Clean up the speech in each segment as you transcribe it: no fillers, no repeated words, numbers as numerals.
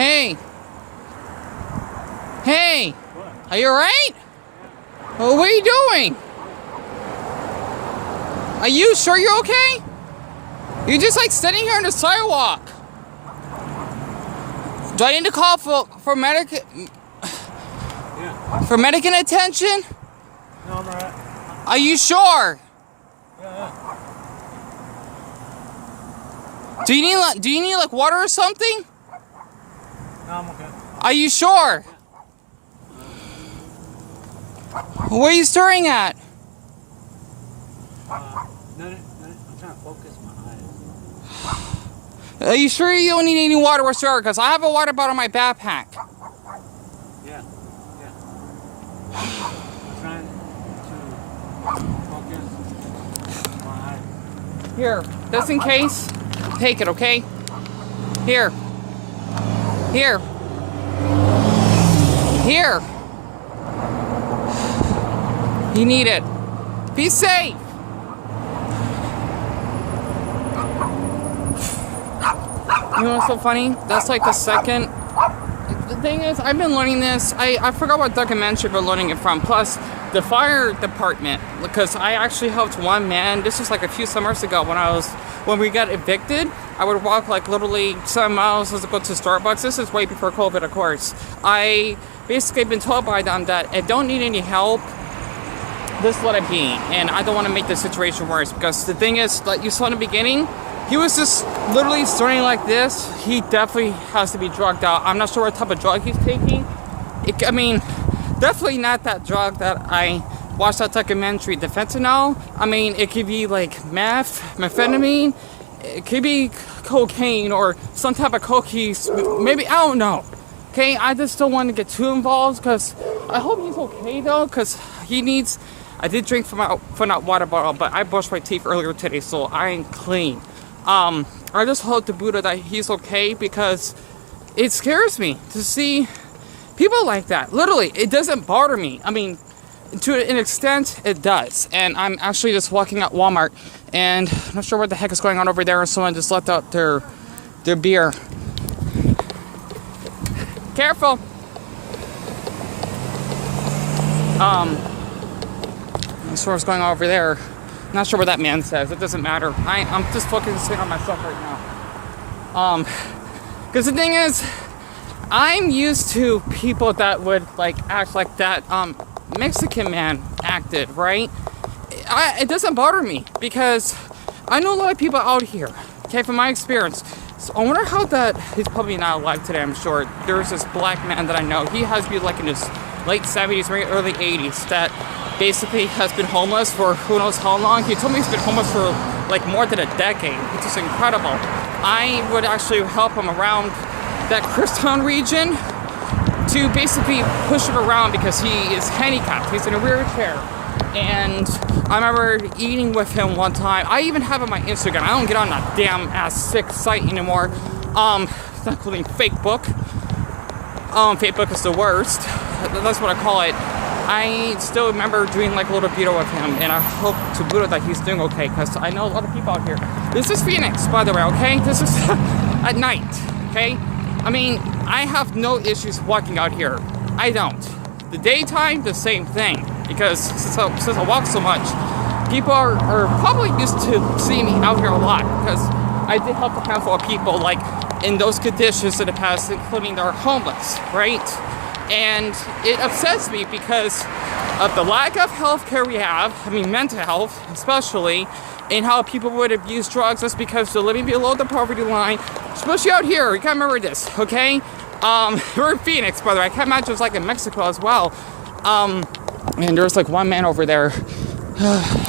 Hey. Hey. What? Are you alright? Well, what are you doing? Are you sure you're okay? You're just like standing here on the sidewalk. Do I need to call for medic Yeah. for medical attention? No, I'm alright. Are you sure? Yeah. Do you need like water or something? No, I'm okay. Are you sure? What are you staring at? No, I'm trying to focus my eyes. Are you sure you don't need any water whatsoever? Because I have a water bottle in my backpack. Yeah. I'm trying to focus my eyes. Here, just in case, take it, okay? Here. Here. Here. You need it. Be safe. You know what's so funny? That's like the second. The thing is, I've been learning this. I forgot what documentary we're learning it from. Plus, the fire department, because I actually helped one man. This was like a few summers ago when we got evicted. I would walk like literally 7 miles to go to Starbucks. This is way before COVID, of course. I basically been told by them that I don't need any help. Just let it be. And I don't want to make the situation worse, because the thing is, like you saw in the beginning, he was just literally starting like this. He definitely has to be drugged out. I'm not sure what type of drug he's taking. I mean, definitely not that drug that I watched that documentary, the fentanyl. I mean, it could be like methamphetamine. It could be cocaine or some type of cocaine. Maybe, I don't know. Okay, I just don't want to get too involved, because I hope he's okay though, because he needs. I did drink from that water bottle, but I brushed my teeth earlier today, so I ain't clean. I just hope to Buddha that he's okay, because it scares me to see people like that. Literally, it doesn't bother me. I mean, to an extent, it does. And I'm actually just walking at Walmart, and I'm not sure what the heck is going on over there, and someone just left out their beer. Careful. I'm sure what's going on over there. Not sure what that man says. It doesn't matter. I'm just focusing on myself right now. Because the thing is, I'm used to people that would like act like that Mexican man acted, right? It doesn't bother me, because I know a lot of people out here, okay, from my experience. So I wonder how that, he's probably not alive today, I'm sure. There's this black man that I know. He has to be like in his late 70s, maybe early 80s, that basically has been homeless for who knows how long. He told me he's been homeless for like more than a decade, which is incredible. I would actually help him around that Christown region to basically push him around, because he is handicapped. He's in a wheelchair. And I remember eating with him one time. I even have it on my Instagram. I don't get on that damn ass sick site anymore. Including Facebook. Facebook is the worst. That's what I call it. I still remember doing like a little video with him, and I hope to Buddha that he's doing okay, because I know a lot of people out here. This is Phoenix, by the way, okay? This is at night, okay? I mean, I have no issues walking out here. I don't. The daytime, the same thing, because since I walk so much, people are probably used to seeing me out here a lot, because I did help a handful of people like in those conditions in the past, including they're homeless, right? And it upsets me because of the lack of health care we have, I mean mental health especially, and how people would abuse drugs just because they're living below the poverty line, especially out here. You gotta remember this, okay? We're in Phoenix, by the way. I can't imagine it's like in Mexico as well. And there's like one man over there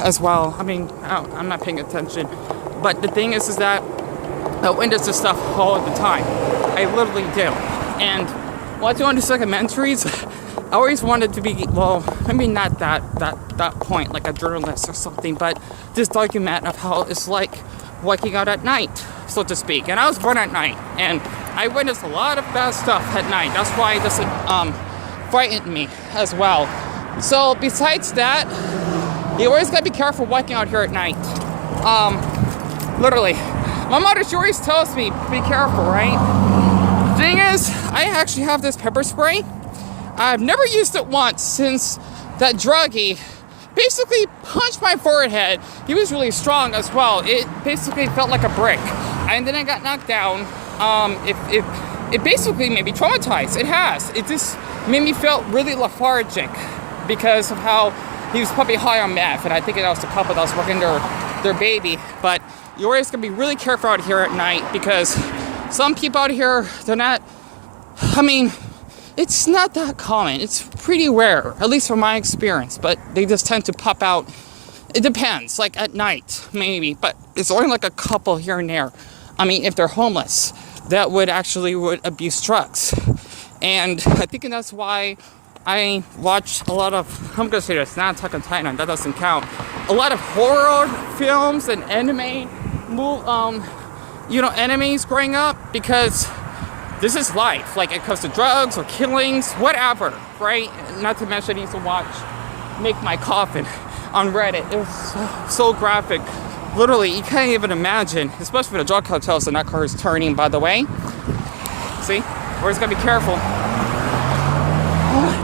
as well. I mean, I'm not paying attention. But the thing is that I witness this stuff all the time. I literally do. And watching these documentaries, I always wanted to be, well, maybe not that point, like a journalist or something, but this document of how it's like walking out at night, so to speak. And I was born at night, and I witnessed a lot of bad stuff at night. That's why it doesn't frighten me as well. So besides that, you always gotta be careful walking out here at night. Literally. My mother, she always tells me, be careful, right? Thing is, I actually have this pepper spray. I've never used it once since that druggie basically punched my forehead. He was really strong as well. It basically felt like a brick. And then I got knocked down. It basically made me traumatized. It has. It just made me feel really lethargic because of how he was probably high on meth. And I think that was the couple that was working their baby. But you always gotta be really careful out here at night because some people out here, they're not, I mean, it's not that common. It's pretty rare, at least from my experience, but they just tend to pop out. It depends, like at night, maybe, but it's only like a couple here and there. I mean, if they're homeless, that would abuse drugs. And I think that's why I watch a lot of, I'm gonna say this, not Attack on Titan, that doesn't count. A lot of horror films and anime, enemies growing up, because this is life. Like, it comes to drugs or killings, whatever, right? Not to mention, I used to watch Make My Coffin on Reddit. It was so graphic. Literally, you can't even imagine, especially with the drug cartels, and that car is turning, by the way. See? Always gotta be careful.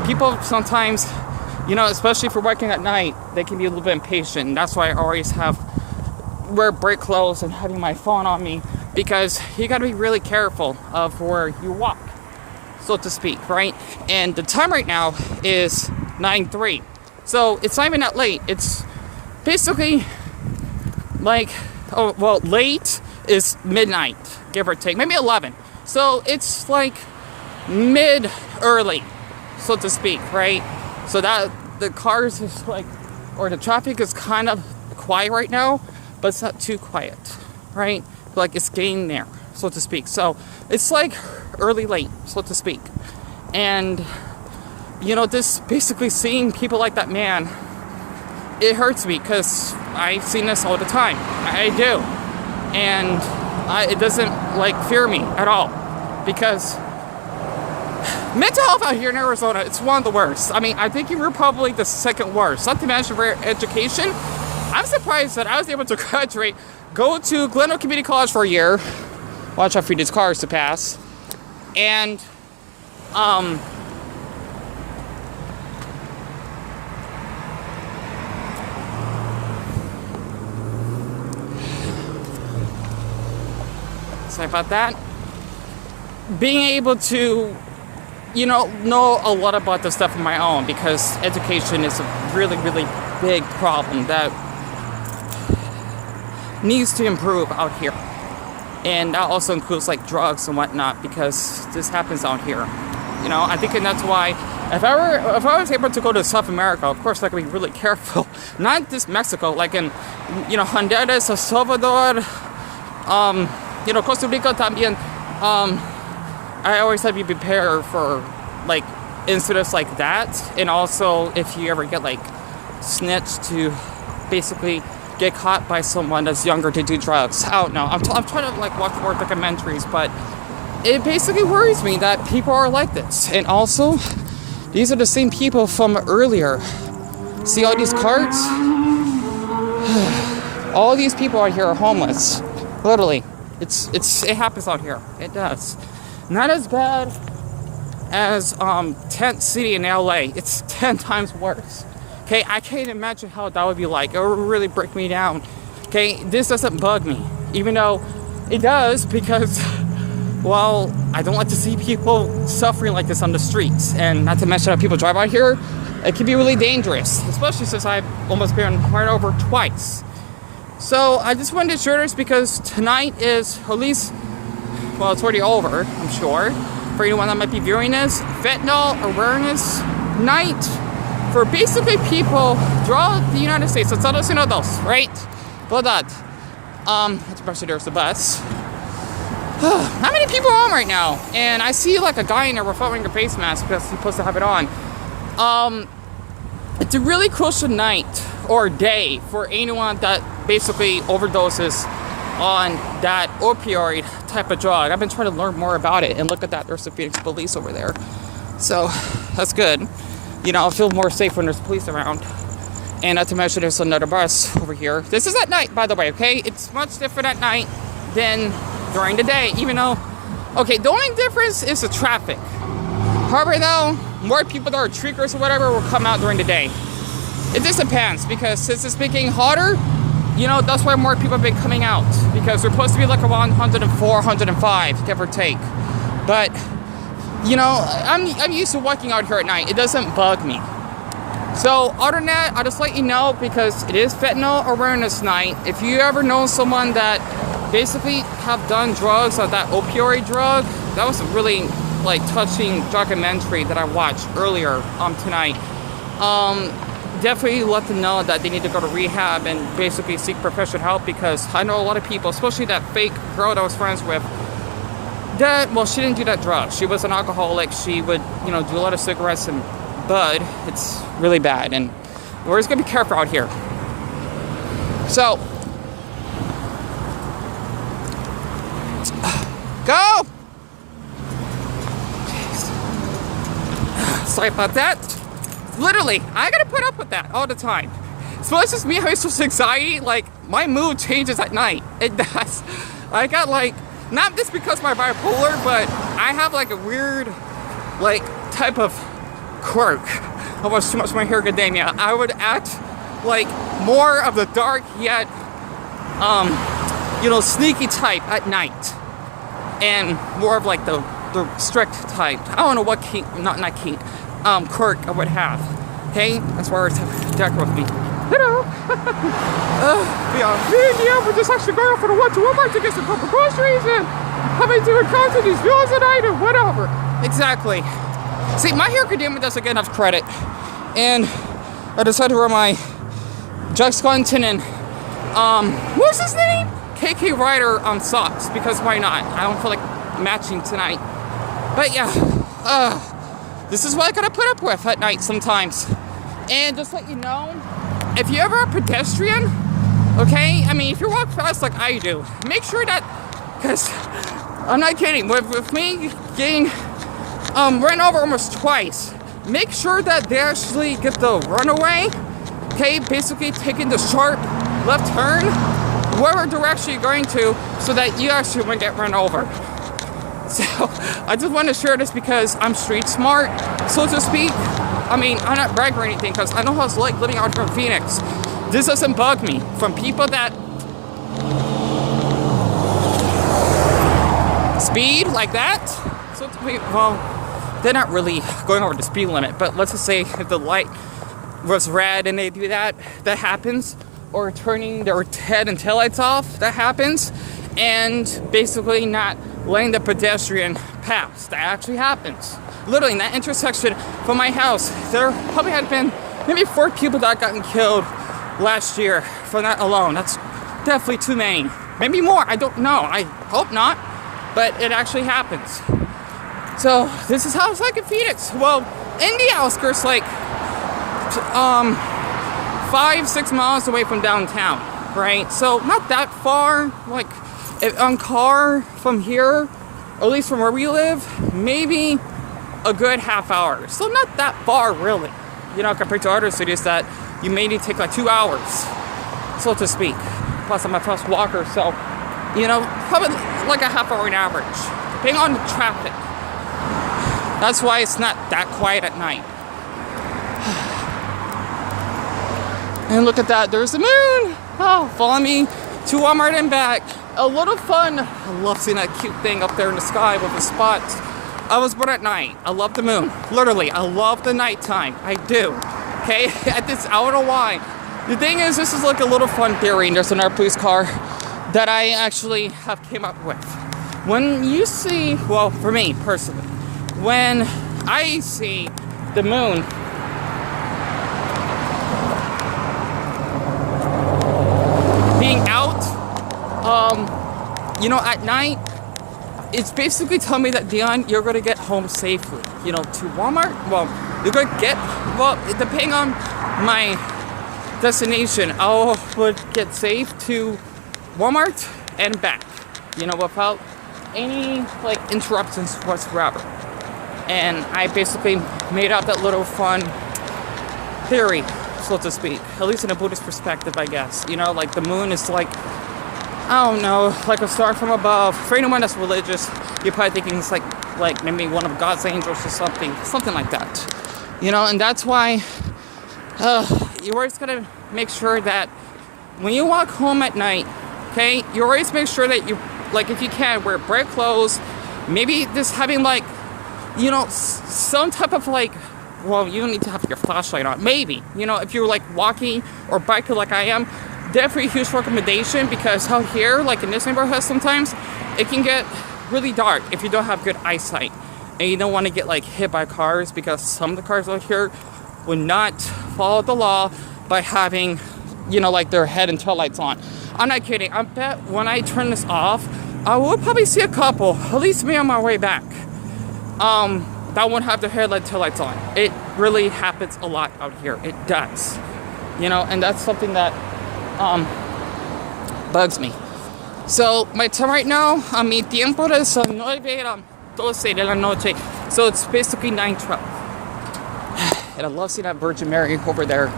People sometimes, especially if you're working at night, they can be a little bit impatient. And that's why I always wear break clothes and having my phone on me, because you gotta be really careful of where you walk, so to speak, right? And the time right now is 9:03, so it's not even that late. It's basically like, late is midnight, give or take, maybe 11. So it's like mid-early, so to speak, right? So that the cars is like, or the traffic is kind of quiet right now, but it's not too quiet, right? Like, it's getting there, so to speak. So it's like early late, so to speak. And this basically seeing people like that man, it hurts me because I've seen this all the time. I do. And it doesn't fear me at all, because mental health out here in Arizona, it's one of the worst. I mean, I think you were probably the second worst. Not to mention for education. I'm surprised that I was able to graduate, go to Glendale Community College for a year, watch out for these cars to pass, and sorry about that. Being able to know a lot about this stuff on my own, because education is a really, really big problem that needs to improve out here. And that also includes drugs and whatnot, because this happens out here. I think, and that's why if I was able to go to South America, of course I could be really careful. Not just Mexico, like in Honduras, El Salvador, Costa Rica también. I always have to be prepared for incidents like that, and also if you ever get snitched, to basically get caught by someone that's younger to do drugs. I don't know. I'm trying to watch more documentaries, but it basically worries me that people are like this. And also, these are the same people from earlier. See all these carts? All these people out here are homeless. Literally. It happens out here. It does. Not as bad as Tent City in LA. It's 10 times worse. Okay, I can't imagine how that would be like. It would really break me down. Okay, this doesn't bug me, even though it does, because, well, I don't like to see people suffering like this on the streets. And not to mention how people drive out here, it can be really dangerous, especially since I've almost been run over twice. So I just wanted to share this because tonight is, at least, well, it's already over, I'm sure, for anyone that might be viewing this, Fentanyl Awareness Night for basically people throughout the United States. It's Estados Unidos, right? Verdad. Especially there's the bus. How many people are on right now? And I see a guy in there wearing a face mask because he's supposed to have it on. It's a really crucial night or day for anyone that basically overdoses on that opioid type of drug. I've been trying to learn more about it, and look at that, there's the Phoenix police over there. So that's good. I'll feel more safe when there's police around. And not to mention there's another bus over here. This is at night, by the way, okay? It's much different at night than during the day, even though Okay, the only difference is the traffic. However, though, more people that are trekkers or whatever will come out during the day. It just depends, because since it's been getting hotter, you know, that's why more people have been coming out, because we're supposed to be like around 104, 105, give or take. But, you know, I'm used to walking out here at night. It doesn't bug me. So, other than that, I'll just let you know, because it is Fentanyl Awareness Night. If you ever know someone that basically have done drugs, or that opioid drug, that was a really, like, touching documentary that I watched earlier tonight. Definitely let them know that they need to go to rehab and basically seek professional help, because I know a lot of people, especially that fake girl that I was friends with, that, well, she didn't do that drug. She was an alcoholic. She would, you know, do a lot of cigarettes and bud. It's really bad, and we're just gonna be careful out here. So, go! Jeez. Sorry about that. Literally, I gotta put up with that all the time. So it's just me having such anxiety, like, my mood changes at night. It does. I got, like, not just because my bipolar, but I have, like, a weird, like, type of quirk. I watched too much My Hero Academia. I would act like more of the dark yet, you know, sneaky type at night. And more of, like, the strict type. I don't know what kink, not kink, quirk I would have. Okay, that's why it's deck with me. Hello. Yeah, me and the we're just actually going for the one to Walmart to get some couple groceries and having to encounter these bills at night or whatever. Exactly. See, My Hero Academia doesn't get enough credit, and I decided to wear my Jack Skellington and what's his name? KK Ryder socks, because why not? I don't feel like matching tonight. But yeah, this is what I gotta put up with at night sometimes. And just let you know, if you ever a pedestrian, okay, I mean, if you walk fast like I do, make sure that, because I'm not kidding, with me getting ran over almost twice, make sure that they actually get the runaway, okay, basically taking the sharp left turn, whatever direction you're going to, so that you actually won't get run over. So, I just want to share this because I'm street smart, so to speak. I mean, I'm not bragging or anything, because I know how it's like living out here in Phoenix. This doesn't bug me. From people that speed like that, so to speak, well, they're not really going over the speed limit, but let's just say if the light was red and they do that, that happens. Or turning their head and taillights off, that happens. And basically not letting the pedestrian pass, that actually happens. Literally in that intersection from my house, there probably had been maybe 4 people that gotten killed last year for that alone. That's definitely too many. Maybe more, I don't know. I hope not, but it actually happens. So this is how it's like in Phoenix. Well, in the outskirts, like 5-6 miles away from downtown, right? So not that far, like on car from here, or at least from where we live, maybe a good half hour. So not that far really, you know, compared to other cities that you may need to take like 2 hours, so to speak. Plus I'm a fast walker, so, you know, probably like a half hour on average, depending on the traffic. That's why it's not that quiet at night. And look at that, there's the moon. Oh, follow me to Walmart and back. A little fun. I love seeing that cute thing up there in the sky with the spots. I was born at night. I love the moon. Literally, I love the nighttime. I do. Okay, at this, I don't know why. The thing is, this is like a little fun theory, and there's another police car that I actually have came up with. When you see, well, for me personally, when I see the moon being out, you know, at night, it's basically telling me that, Dion, you're gonna get home safely. You know, to Walmart, well, you're gonna get, well, depending on my destination, I would get safe to Walmart and back, you know, without any, like, interruptions whatsoever. And I basically made up that little fun theory, so to speak, at least in a Buddhist perspective, I guess. You know, like the moon is like I don't know, like a star from above. For anyone that's religious, you're probably thinking it's like maybe one of God's angels or something like that. You know, and that's why you always gotta make sure that when you walk home at night, okay, you always make sure that you, like, if you can, wear bright clothes. Maybe just having, like, you know, some type of, like, well, you don't need to have your flashlight on. Maybe, you know, if you're like walking or biking like I am, definitely a huge recommendation, because out here, like in this neighborhood, sometimes it can get really dark if you don't have good eyesight and you don't want to get like hit by cars, because some of the cars out here would not follow the law by having, you know, like their head and tail lights on. I'm not kidding. I bet when I turn this off, I will probably see a couple, at least me on my way back, that won't have their headlight tail lights on. It really happens a lot out here. It does, you know, and that's something that bugs me. So my time right now, mi tiempo es 9:12 de la noche. So it's basically 9:12. And I love seeing that Virgin Mary over there.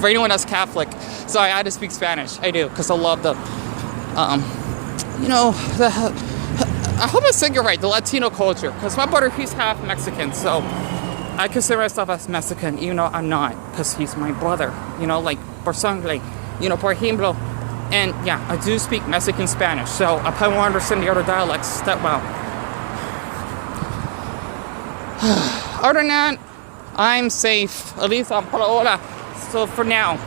For anyone that's Catholic, sorry, I had to speak Spanish. I do, because I love the, you know, I hope I said you're right, the Latino culture. Because my brother, he's half Mexican, so I consider myself as Mexican, even though I'm not, because he's my brother. You know, like, por sangre, you know, por ejemplo. And yeah, I do speak Mexican Spanish, so I probably won't understand the other dialects that well. Other than that, I'm safe, at least on Palaola. So for now,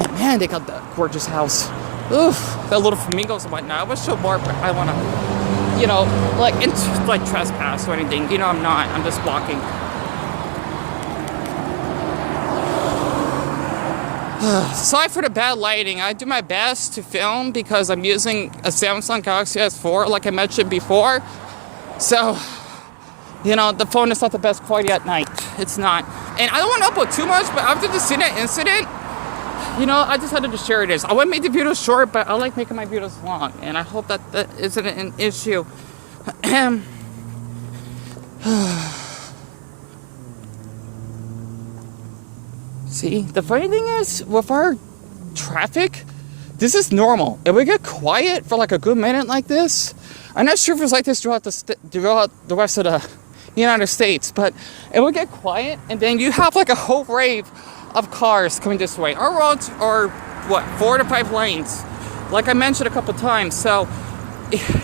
and man, they got that gorgeous house. Oof, that little flamingos and whatnot. I wish so more, but I want to, you know, like trespass or anything. You know, I'm not. I'm just blocking. Sorry for the bad lighting. I do my best to film because I'm using a Samsung Galaxy S4, like I mentioned before. So, you know, the phone is not the best quality at night. It's not. And I don't want to upload too much, but after the incident, you know, I decided to share this. I want to make the videos short, but I like making my videos long. And I hope that that isn't an issue. See, the funny thing is, with our traffic, this is normal. If we get quiet for like a good minute like this, I'm not sure if it's like this throughout the rest of the United States, but it will get quiet, and then you have like a whole wave of cars coming this way. Our roads are, what, 4 to 5 lanes, like I mentioned a couple times. So,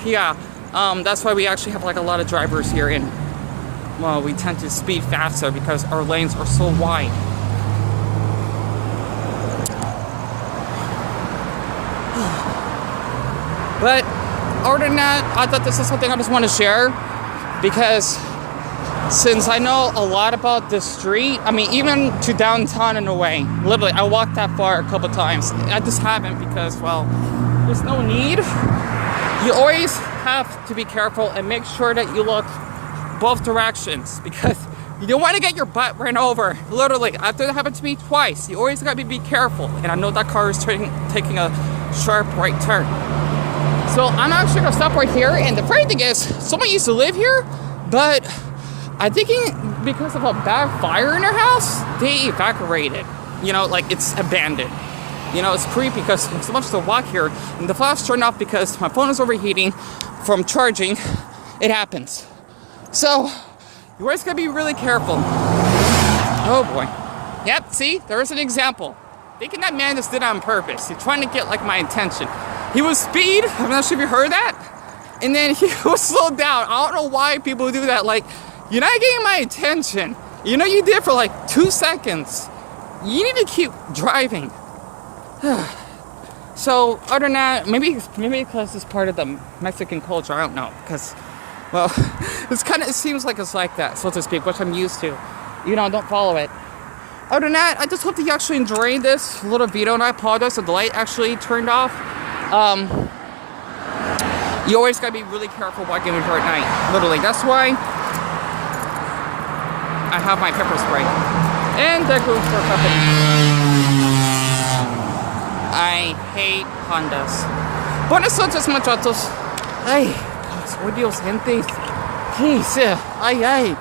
yeah, that's why we actually have like a lot of drivers here, and well, we tend to speed faster because our lanes are so wide. But other than that, I thought this is something I just want to share, because since I know a lot about this street, I mean, even to downtown in a way, literally, I walked that far a couple times. I just haven't because, well, there's no need. You always have to be careful and make sure that you look both directions, because you don't want to get your butt ran over. Literally, after that happened to me twice, you always got to be careful. And I know that car is taking a sharp right turn. So I'm actually gonna stop right here. And the funny thing is, someone used to live here, but I think because of a bad fire in their house, they evacuated. You know, like it's abandoned. You know, it's creepy because it's so much to walk here, and the flash turned off because my phone is overheating from charging. It happens. So you always gotta be really careful. Oh boy. Yep, see, there's an example. Thinking that man just did it on purpose. He's trying to get like my attention. He was speed. I'm not sure if you heard that. And then he was slowed down. I don't know why people do that. Like, you're not getting my attention. You know, you did for like 2 seconds. You need to keep driving. So, other than that, maybe because it's part of the Mexican culture. I don't know. Because, well, it seems like it's like that, so to speak, which I'm used to. You know, don't follow it. Other than that, I just hope that you actually enjoyed this little video, and I apologize if the light actually turned off. You always gotta be really careful walking over here at night. Literally, that's why I have my pepper spray. And that goes for company. I hate Hondas. Buenas noches, muchachos. Ay, oh Dios, gente. Jeez, ay, ay.